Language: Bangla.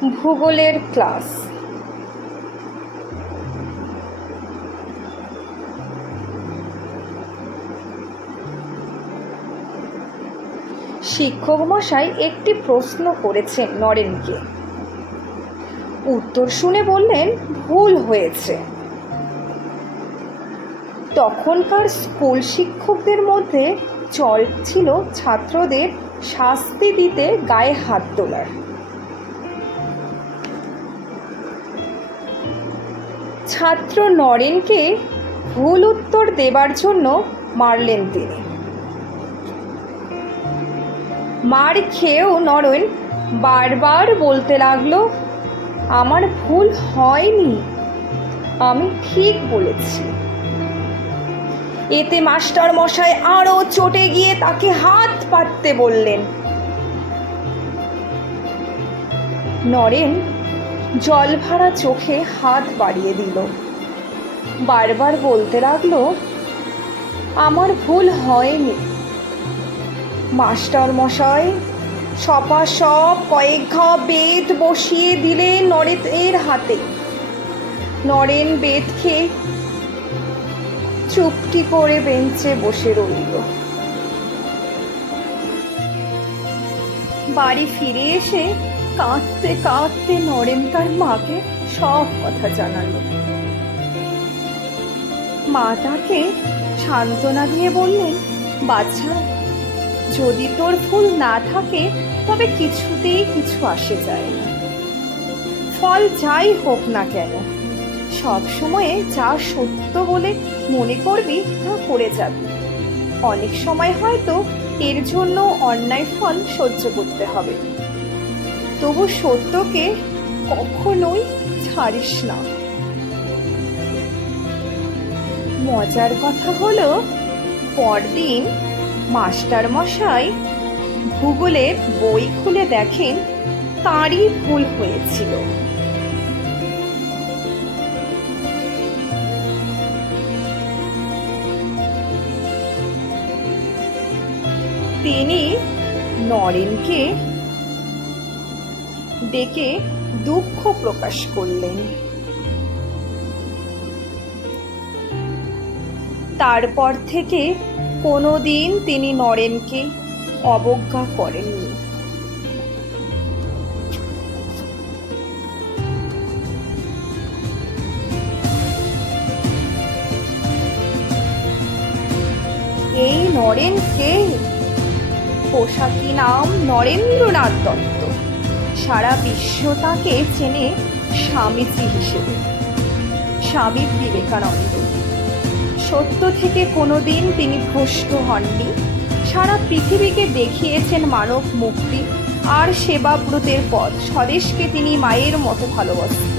ভূগোলের ক্লাস। শিক্ষক মশাই একটি প্রশ্ন করেছেন নরেনকে। উত্তর শুনে বললেন, ভুল হয়েছে। তখনকার স্কুল শিক্ষকদের মধ্যে চল ছিল ছাত্রদের শাস্তি দিতে গায়ে হাত তোলার। ছাত্র নরেনকে ভুল উত্তর দেবার জন্য মারলেন তিনি। মার খেয়েও নরেন বারবার বলতে লাগলো, আমার ভুল হয়নি, আমি ঠিক বলেছি। এতে মাস্টার মশাই আরো চটে গিয়ে তাকে হাত পাততে বললেন। নরেন জল ভরা চোখে হাত বাড়িয়ে দিল, বারবার বলতে লাগলো, আমার ভুল হয়নি। মাস্টার মশাই সপাসপ কয়েক ঘা বেত বসিয়ে দিলেন নরেনের হাতে। নরেন বেত খেয়ে চুপটি করে বেঞ্চে বসে রইল। বাড়ি ফিরে এসে কাঁদতে কাঁদতে নরেন তার মাকে সব কথা জানালো। মা তাকে সান্ত্বনা দিয়ে বললেন, বাচ্চা, যদি তোর ভুল না থাকে তবে কিছুতেই কিছু আসে যায় না। ফল যাই হোক না কেন, সব সময়ে যা সত্য বলে মনে করবি তা করে যাবি। অনেক সময় হয়তো এর জন্য অন্যায় ফল সহ্য করতে হবে, তবু সত্যকে কখনোই ছাড়িস না। মজার কথা হলো, পরদিন মাস্টার মশাই ভূগোলের বই খুলে দেখেন তারই ভুল হয়েছিল। তিনি নরেনকে ডেকে দুঃখ প্রকাশ করলেন। তারপর থেকে কোনোদিন তিনি নরেনকে অবজ্ঞা করেননি। এই নরেন কে? পোশাকি নাম নরেন্দ্রনাথ দত্ত। সারা বিশ্ব তাকে চেনে স্বামীজি হিসেবে, স্বামী বিবেকানন্দ। সত্য থেকে কোনোদিন তিনি ভ্রষ্ট হননি। সারা পৃথিবীকে দেখিয়েছেন মানব মুক্তি আর সেবাব্রতের পথ। স্বদেশকে তিনি মায়ের মতো ভালোবাসেন।